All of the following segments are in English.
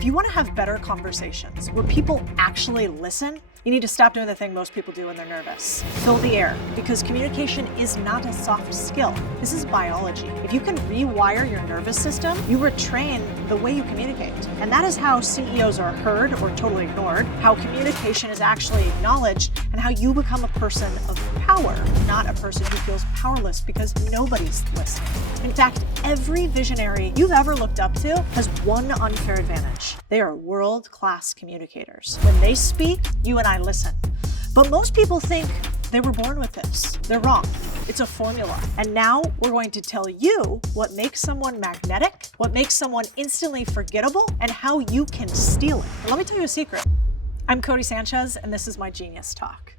If you want to have better conversations where people actually listen, you need to stop doing the thing most people do when they're nervous. Fill the air, because communication is not a soft skill. This is biology. If you can rewire your nervous system, you retrain the way you communicate. And that is how CEOs are heard or totally ignored, how communication is actually acknowledged, and how you become a person of power, not a person who feels powerless because nobody's listening. In fact, every visionary you've ever looked up to has one unfair advantage. They are world-class communicators. When they speak, you and I listen. But most people think they were born with this. They're wrong. It's a formula. And now we're going to tell you what makes someone magnetic, what makes someone instantly forgettable, and how you can steal it. But let me tell you a secret. I'm Codie Sanchez, and this is my Genius Talk.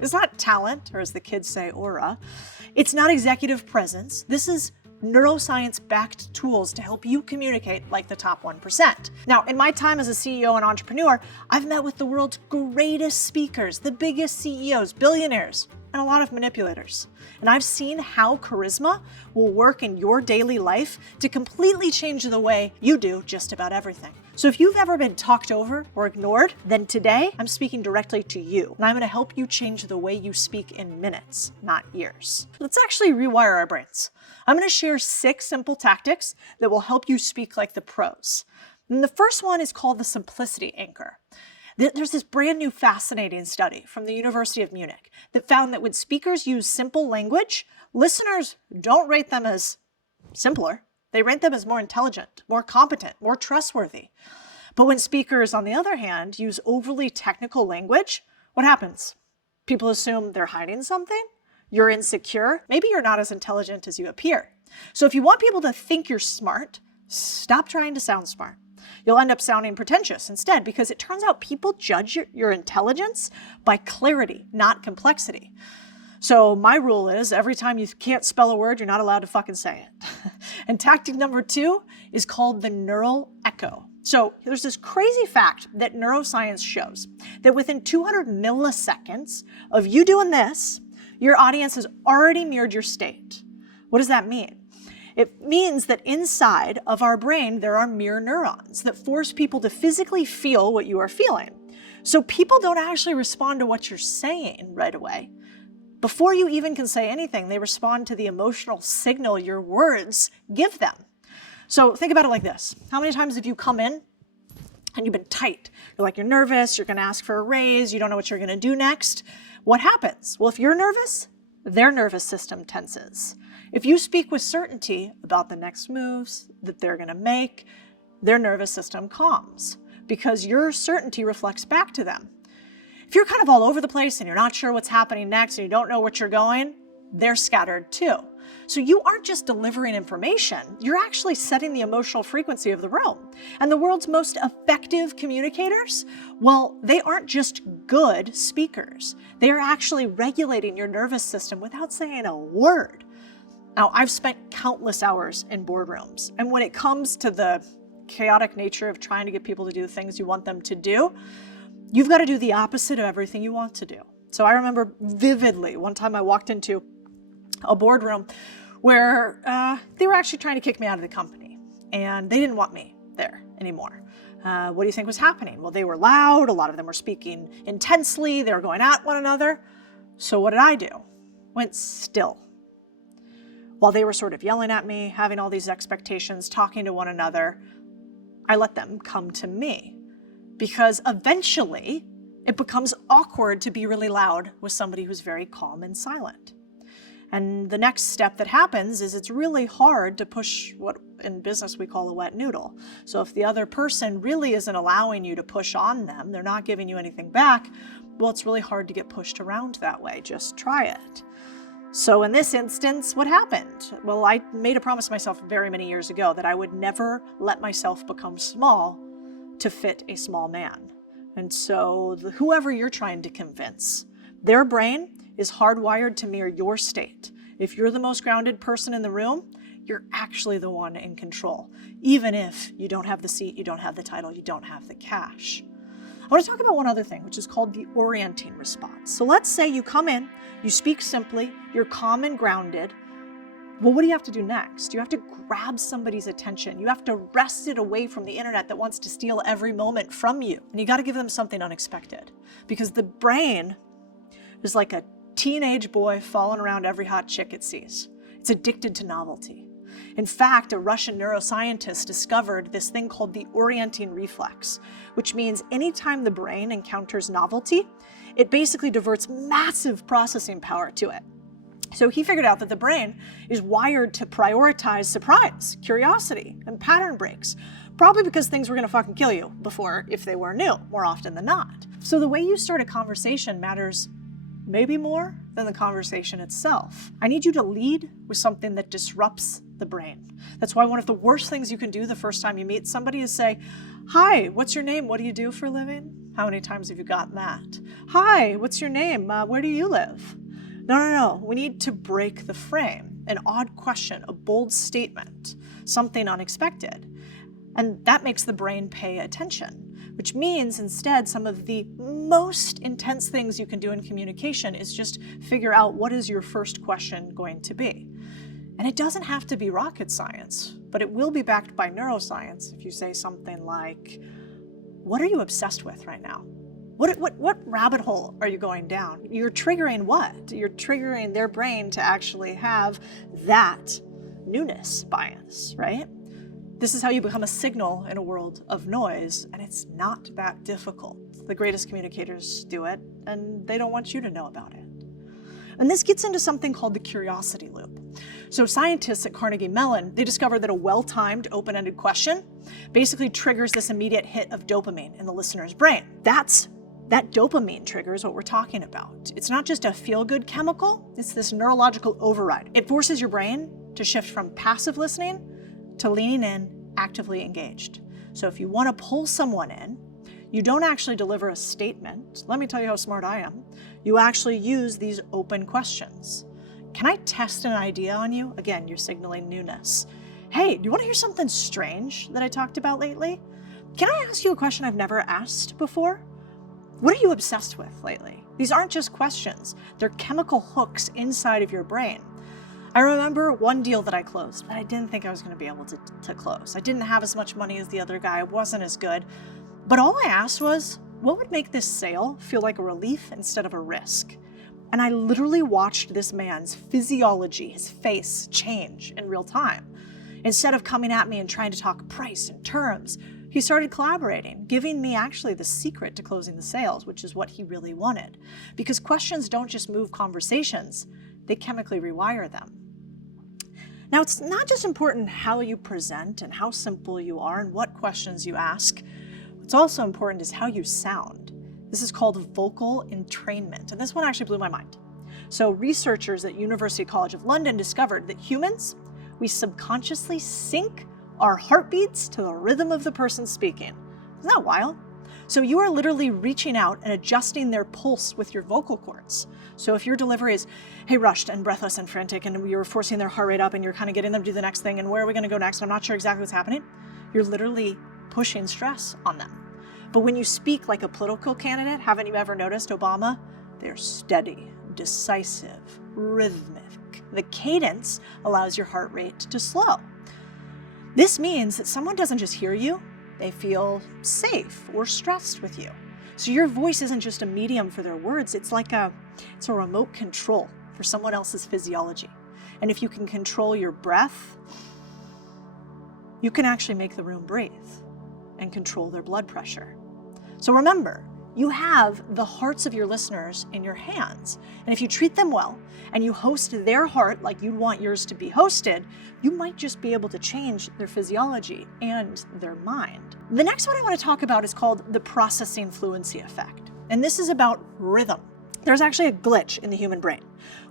It's not talent, or as the kids say, aura. It's not executive presence. This is neuroscience-backed tools to help you communicate like the top 1%. Now, in my time as a CEO and entrepreneur, I've met with the world's greatest speakers, the biggest CEOs, billionaires, and a lot of manipulators. And I've seen how charisma will work in your daily life to completely change the way you do just about everything. So if you've ever been talked over or ignored, then today I'm speaking directly to you. And I'm going to help you change the way you speak in minutes, not years. Let's actually rewire our brains. I'm going to share 6 simple tactics that will help you speak like the pros. And the first one is called the simplicity anchor. There's this brand new fascinating study from the University of Munich that found that when speakers use simple language, listeners don't rate them as simpler. They rate them as more intelligent, more competent, more trustworthy. But when speakers, on the other hand, use overly technical language, what happens? People assume they're hiding something, you're insecure, maybe you're not as intelligent as you appear. So if you want people to think you're smart, stop trying to sound smart. You'll end up sounding pretentious instead, because it turns out people judge your intelligence by clarity, not complexity. So my rule is every time you can't spell a word, you're not allowed to fucking say it. And tactic number 2 is called the neural echo. So there's this crazy fact that neuroscience shows that within 200 milliseconds of you doing this, your audience has already mirrored your state. What does that mean? It means that inside of our brain, there are mirror neurons that force people to physically feel what you are feeling. So people don't actually respond to what you're saying right away. Before you even can say anything, they respond to the emotional signal your words give them. So think about it like this. How many times have you come in and you've been tight? You're nervous, you're gonna ask for a raise, you don't know what you're gonna do next. What happens? Well, if you're nervous, their nervous system tenses. If you speak with certainty about the next moves that they're gonna make, their nervous system calms because your certainty reflects back to them. If you're kind of all over the place and you're not sure what's happening next and you don't know where you're going, they're scattered too. So you aren't just delivering information, you're actually setting the emotional frequency of the room. And the world's most effective communicators, well, they aren't just good speakers. They are actually regulating your nervous system without saying a word. Now, I've spent countless hours in boardrooms, and when it comes to the chaotic nature of trying to get people to do the things you want them to do, you've got to do the opposite of everything you want to do. So I remember vividly one time I walked into a boardroom where they were actually trying to kick me out of the company, and they didn't want me there anymore. What do you think was happening? Well, they were loud, a lot of them were speaking intensely, they were going at one another. So what did I do? Went still. While they were sort of yelling at me, having all these expectations, talking to one another, I let them come to me. Because eventually, it becomes awkward to be really loud with somebody who's very calm and silent. And the next step that happens is it's really hard to push what in business we call a wet noodle. So if the other person really isn't allowing you to push on them, they're not giving you anything back, well, it's really hard to get pushed around that way. Just try it. So in this instance, what happened? Well, I made a promise to myself very many years ago that I would never let myself become small to fit a small man. And so whoever you're trying to convince, their brain is hardwired to mirror your state. If you're the most grounded person in the room, you're actually the one in control. Even if you don't have the seat, you don't have the title, you don't have the cash. I want to talk about one other thing, which is called the orienting response. So let's say you come in, you speak simply, you're calm and grounded. Well, what do you have to do next? You have to grab somebody's attention. You have to wrest it away from the internet that wants to steal every moment from you. And you got to give them something unexpected, because the brain is like a teenage boy following around every hot chick it sees. It's addicted to novelty. In fact, a Russian neuroscientist discovered this thing called the orienting reflex, which means anytime the brain encounters novelty, it basically diverts massive processing power to it. So he figured out that the brain is wired to prioritize surprise, curiosity, and pattern breaks, probably because things were going to fucking kill you before if they were new, more often than not. So the way you start a conversation matters maybe more than the conversation itself. I need you to lead with something that disrupts the brain. That's why one of the worst things you can do the first time you meet somebody is say, "Hi, what's your name? What do you do for a living?" How many times have you gotten that? "Hi, what's your name? Where do you live?" No. We need to break the frame. An odd question, a bold statement, something unexpected. And that makes the brain pay attention, which means instead some of the most intense things you can do in communication is just figure out what is your first question going to be. And it doesn't have to be rocket science, but it will be backed by neuroscience if you say something like, "What are you obsessed with right now? What rabbit hole are you going down?" You're triggering what? You're triggering their brain to actually have that newness bias, right? This is how you become a signal in a world of noise, and it's not that difficult. The greatest communicators do it, and they don't want you to know about it. And this gets into something called the curiosity loop. So scientists at Carnegie Mellon, they discovered that a well-timed, open-ended question basically triggers this immediate hit of dopamine in the listener's brain. That dopamine trigger is what we're talking about. It's not just a feel-good chemical, it's this neurological override. It forces your brain to shift from passive listening to leaning in, actively engaged. So if you want to pull someone in, you don't actually deliver a statement. Let me tell you how smart I am. You actually use these open questions. "Can I test an idea on you?" Again, you're signaling newness. "Hey, do you want to hear something strange that I talked about lately? Can I ask you a question I've never asked before? What are you obsessed with lately?" These aren't just questions. They're chemical hooks inside of your brain. I remember one deal that I closed that I didn't think I was going to be able to close. I didn't have as much money as the other guy. I wasn't as good. But all I asked was, what would make this sale feel like a relief instead of a risk? And I literally watched this man's physiology, his face, change in real time. Instead of coming at me and trying to talk price and terms, he started collaborating, giving me actually the secret to closing the sales, which is what he really wanted. Because questions don't just move conversations, they chemically rewire them. Now, it's not just important how you present and how simple you are and what questions you ask. What's also important is how you sound. This is called vocal entrainment, and this one actually blew my mind. So researchers at University College of London discovered that humans, we subconsciously sync our heartbeats to the rhythm of the person speaking. Isn't that wild? So you are literally reaching out and adjusting their pulse with your vocal cords. So if your delivery is, "Hey, rushed and breathless and frantic," and you're forcing their heart rate up and you're kind of getting them to do the next thing, and where are we going to go next? I'm not sure exactly what's happening. You're literally pushing stress on them. But when you speak like a political candidate, haven't you ever noticed Obama? They're steady, decisive, rhythmic. The cadence allows your heart rate to slow. This means that someone doesn't just hear you, they feel safe or stressed with you. So your voice isn't just a medium for their words, it's a remote control for someone else's physiology. And if you can control your breath, you can actually make the room breathe and control their blood pressure. So remember, you have the hearts of your listeners in your hands. And if you treat them well and you host their heart like you'd want yours to be hosted, you might just be able to change their physiology and their mind. The next one I want to talk about is called the processing fluency effect. And this is about rhythm. There's actually a glitch in the human brain.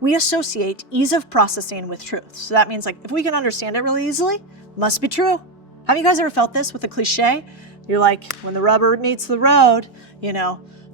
We associate ease of processing with truth. So that means if we can understand it really easily, must be true. Have you guys ever felt this with a cliche? You're like, when the rubber meets the road,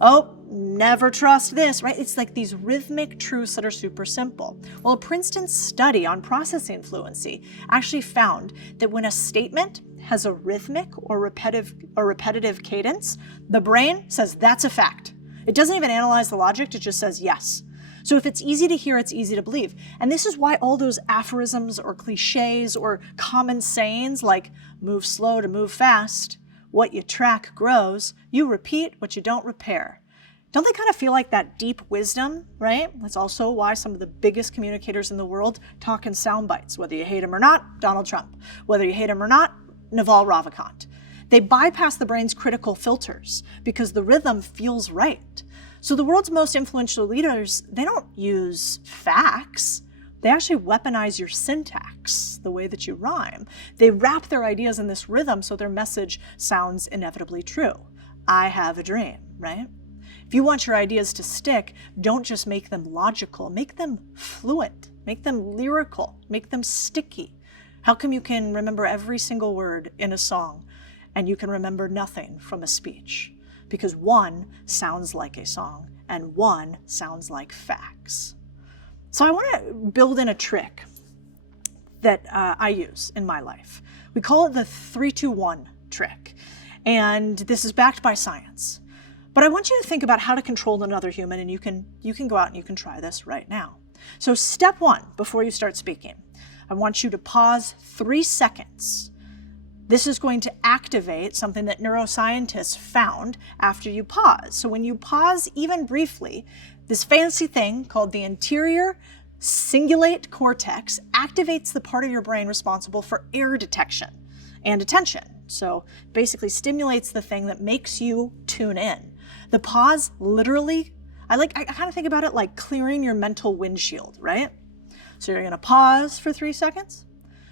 oh, never trust this, right? It's like these rhythmic truths that are super simple. Well, a Princeton study on processing fluency actually found that when a statement has a rhythmic or repetitive cadence, the brain says that's a fact. It doesn't even analyze the logic, it just says yes. So if it's easy to hear, it's easy to believe. And this is why all those aphorisms or cliches or common sayings like move slow to move fast, what you track grows, you repeat what you don't repair. Don't they kind of feel like that deep wisdom, right? That's also why some of the biggest communicators in the world talk in sound bites. Whether you hate him or not, Donald Trump. Whether you hate him or not, Naval Ravikant. They bypass the brain's critical filters because the rhythm feels right. So the world's most influential leaders, they don't use facts. They actually weaponize your syntax, the way that you rhyme. They wrap their ideas in this rhythm so their message sounds inevitably true. I have a dream, right? If you want your ideas to stick, don't just make them logical, make them fluent, make them lyrical, make them sticky. How come you can remember every single word in a song and you can remember nothing from a speech? Because one sounds like a song and one sounds like facts. So I want to build in a trick that I use in my life. We call it the 3-2-1 trick. And this is backed by science. But I want you to think about how to control another human, and you can go out and you can try this right now. So step one, before you start speaking, I want you to pause 3 seconds. This is going to activate something that neuroscientists found after you pause. So when you pause even briefly, this fancy thing called the anterior cingulate cortex activates the part of your brain responsible for error detection and attention. So basically stimulates the thing that makes you tune in. The pause literally, I kind of think about it like clearing your mental windshield, right? So you're gonna pause for 3 seconds.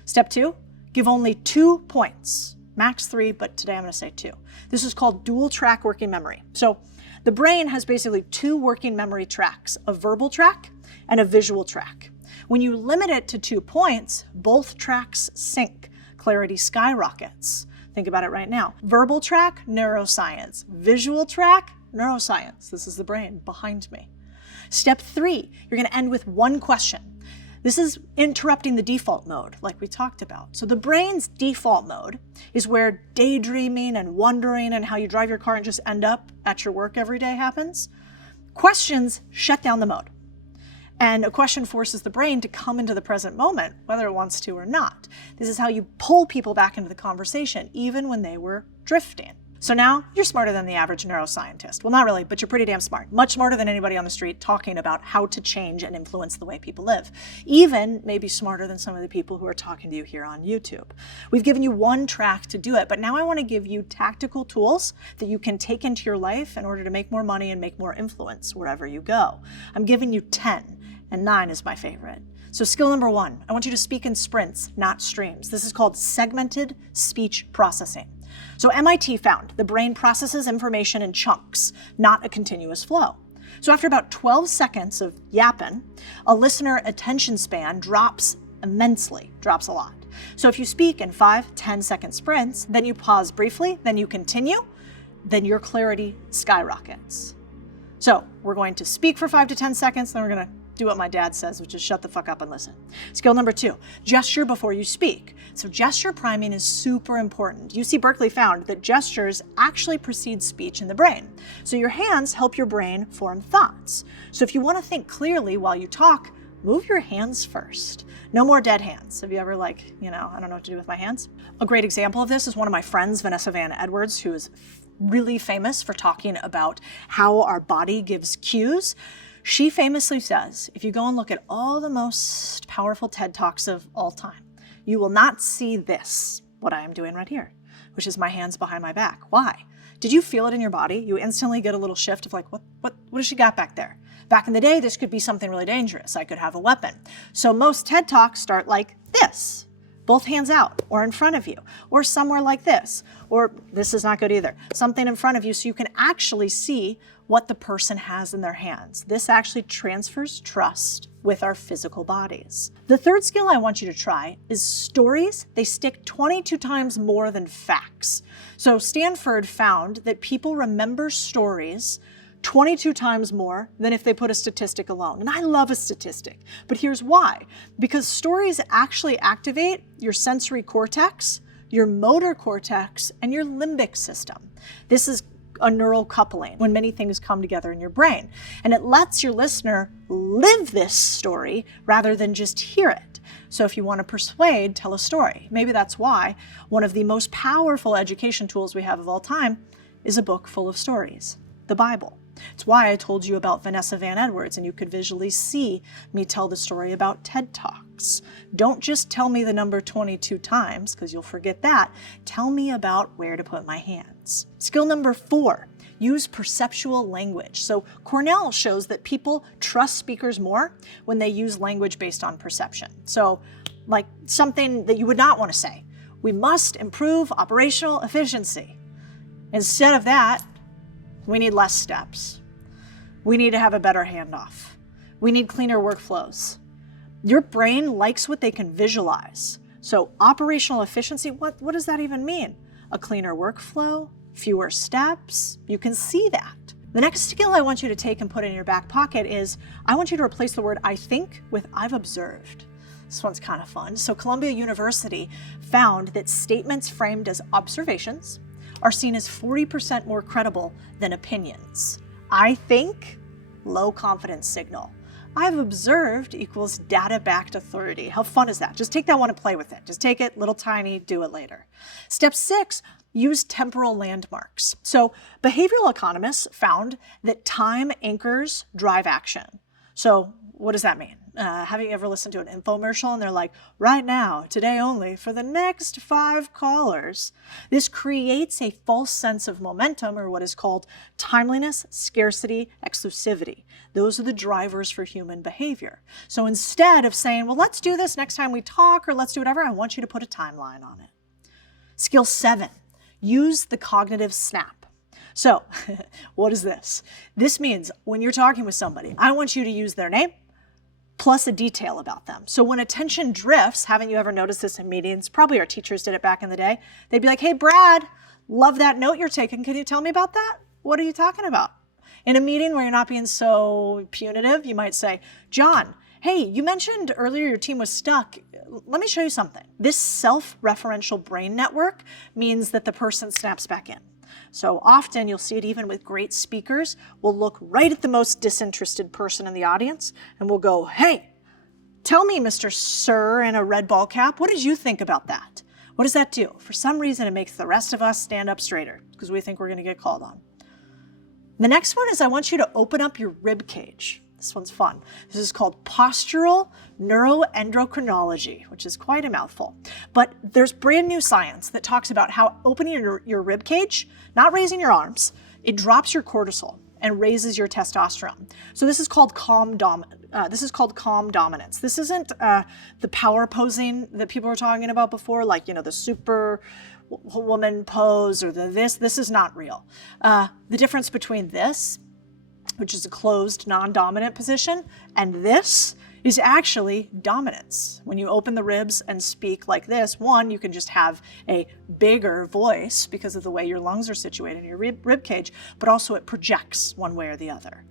Step 2, give only 2 points, max 3, but today I'm gonna say 2. This is called dual track working memory. So the brain has basically 2 working memory tracks, a verbal track and a visual track. When you limit it to 2 points, both tracks sync, clarity skyrockets. Think about it right now. Verbal track, neuroscience. Visual track, neuroscience. This is the brain behind me. Step 3, you're gonna end with 1 question. This is interrupting the default mode, like we talked about. So the brain's default mode is where daydreaming and wondering and how you drive your car and just end up at your work every day happens. Questions shut down the mode. And a question forces the brain to come into the present moment, whether it wants to or not. This is how you pull people back into the conversation, even when they were drifting. So now you're smarter than the average neuroscientist. Well, not really, but you're pretty damn smart. Much smarter than anybody on the street talking about how to change and influence the way people live. Even maybe smarter than some of the people who are talking to you here on YouTube. We've given you 1 track to do it, but now I want to give you tactical tools that you can take into your life in order to make more money and make more influence wherever you go. I'm giving you 10, and 9 is my favorite. So skill number 1, I want you to speak in sprints, not streams. This is called segmented speech processing. So MIT found the brain processes information in chunks, not a continuous flow. So after about 12 seconds of yapping, a listener attention span drops immensely, drops a lot. So if you speak in 5-10 second sprints, then you pause briefly, then you continue, then your clarity skyrockets. So we're going to speak for 5 to 10 seconds, then we're going to do what my dad says, which is shut the fuck up and listen. Skill number 2, gesture before you speak. So gesture priming is super important. UC Berkeley found that gestures actually precede speech in the brain. So your hands help your brain form thoughts. So if you want to think clearly while you talk, move your hands first. No more dead hands. Have you ever I don't know what to do with my hands? A great example of this is one of my friends, Vanessa Van Edwards, who is really famous for talking about how our body gives cues. She famously says, if you go and look at all the most powerful TED Talks of all time, you will not see this, what I am doing right here, which is my hands behind my back. Why? Did you feel it in your body? You instantly get a little shift of like, what does she got back there? Back in the day, this could be something really dangerous. I could have a weapon. So most TED Talks start like this, both hands out or in front of you, or somewhere like this, or this is not good either, something in front of you so you can actually see what the person has in their hands. This actually transfers trust with our physical bodies. The third skill I want you to try is stories. They stick 22 times more than facts. So Stanford found that people remember stories 22 times more than if they put a statistic alone. And I love a statistic, but here's why. Because stories actually activate your sensory cortex, your motor cortex, and your limbic system. This is a neural coupling when many things come together in your brain. And it lets your listener live this story rather than just hear it. So if you want to persuade, tell a story. Maybe that's why one of the most powerful education tools we have of all time is a book full of stories, the Bible. It's why I told you about Vanessa Van Edwards, and you could visually see me tell the story about TED Talks. Don't just tell me the number 22 times, because you'll forget that. Tell me about where to put my hands. Skill number 4, use perceptual language. So Cornell shows that people trust speakers more when they use language based on perception. So like something that you would not want to say. We must improve operational efficiency. Instead of that, we need less steps. We need to have a better handoff. We need cleaner workflows. Your brain likes what they can visualize. So operational efficiency, what does that even mean? A cleaner workflow, fewer steps, you can see that. The next skill I want you to take and put in your back pocket is, I want you to replace the word I think with I've observed. This one's kind of fun. So Columbia University found that statements framed as observations are seen as 40% more credible than opinions. I think, low confidence signal. I've observed equals data-backed authority. How fun is that? Just take that one and play with it. Just take it, little tiny, do it later. Step 6, use temporal landmarks. So behavioral economists found that time anchors drive action. So what does that mean? Have you ever listened to an infomercial and they're like, right now, today only, for the next 5 callers? This creates a false sense of momentum, or what is called timeliness, scarcity, exclusivity. Those are the drivers for human behavior. So instead of saying, well, let's do this next time we talk, or let's do whatever, I want you to put a timeline on it. Skill 7, use the cognitive snap. So what is this? This means when you're talking with somebody, I want you to use their name plus a detail about them. So when attention drifts, haven't you ever noticed this in meetings? Probably our teachers did it back in the day. They'd be like, hey, Brad, love that note you're taking. Can you tell me about that? What are you talking about? In a meeting where you're not being so punitive, you might say, John, hey, you mentioned earlier your team was stuck. Let me show you something. This self-referential brain network means that the person snaps back in. So often you'll see it even with great speakers. We'll look right at the most disinterested person in the audience and we'll go, hey, tell me, Mr. Sir in a red ball cap, what did you think about that? What does that do? For some reason, it makes the rest of us stand up straighter because we think we're going to get called on. The next one is I want you to open up your rib cage. This one's fun. This is called postural neuroendocrinology, which is quite a mouthful. But there's brand new science that talks about how opening your rib cage, not raising your arms, it drops your cortisol and raises your testosterone. So this is called calm dominance. This isn't the power posing that people were talking about before, like, you know, the super woman pose or this. This is not real. The difference between this, which is a closed, non-dominant position, and this is actually dominance. When you open the ribs and speak like this, one, you can just have a bigger voice because of the way your lungs are situated in your rib cage, but also it projects one way or the other.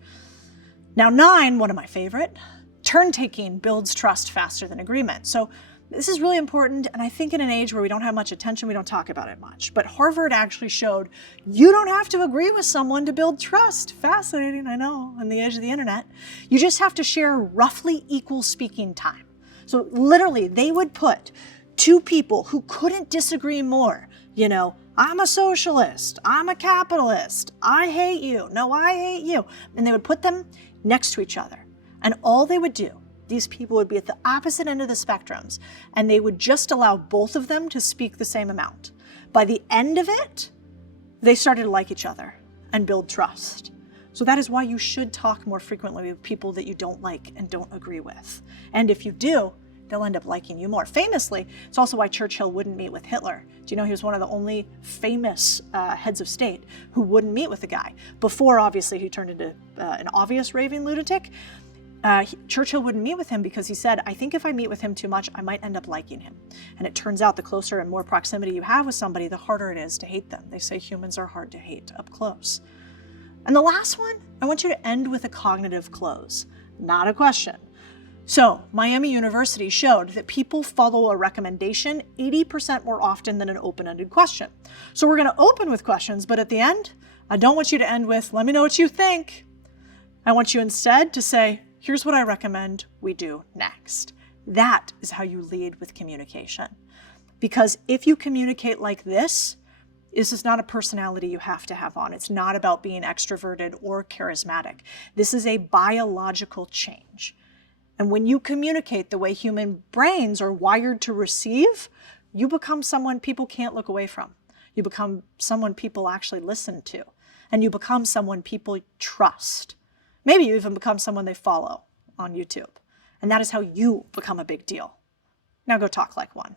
Now 9, one of my favorite, turn-taking builds trust faster than agreement. So this is really important, and I think in an age where we don't have much attention, we don't talk about it much. But Harvard actually showed you don't have to agree with someone to build trust. Fascinating, I know, in the age of the internet. You just have to share roughly equal speaking time. So literally, they would put 2 people who couldn't disagree more. You know, I'm a socialist, I'm a capitalist, I hate you, no, I hate you. And they would put them next to each other. And all they would do, these people would be at the opposite end of the spectrums, and they would just allow both of them to speak the same amount. By the end of it, they started to like each other and build trust. So that is why you should talk more frequently with people that you don't like and don't agree with. And if you do, they'll end up liking you more. Famously, it's also why Churchill wouldn't meet with Hitler. Do you know he was one of the only famous heads of state who wouldn't meet with the guy? Before, obviously, he turned into an obvious raving lunatic. Churchill wouldn't meet with him because he said, I think if I meet with him too much, I might end up liking him. And it turns out the closer and more proximity you have with somebody, the harder it is to hate them. They say humans are hard to hate up close. And the last one, I want you to end with a cognitive close, not a question. So, Miami University showed that people follow a recommendation 80% more often than an open-ended question. So we're going to open with questions, but at the end, I don't want you to end with, let me know what you think. I want you instead to say, here's what I recommend we do next. That is how you lead with communication. Because if you communicate like this is not a personality you have to have on. It's not about being extroverted or charismatic. This is a biological change. And when you communicate the way human brains are wired to receive, you become someone people can't look away from. You become someone people actually listen to. And you become someone people trust. Maybe you even become someone they follow on YouTube. And that is how you become a big deal. Now go talk like one.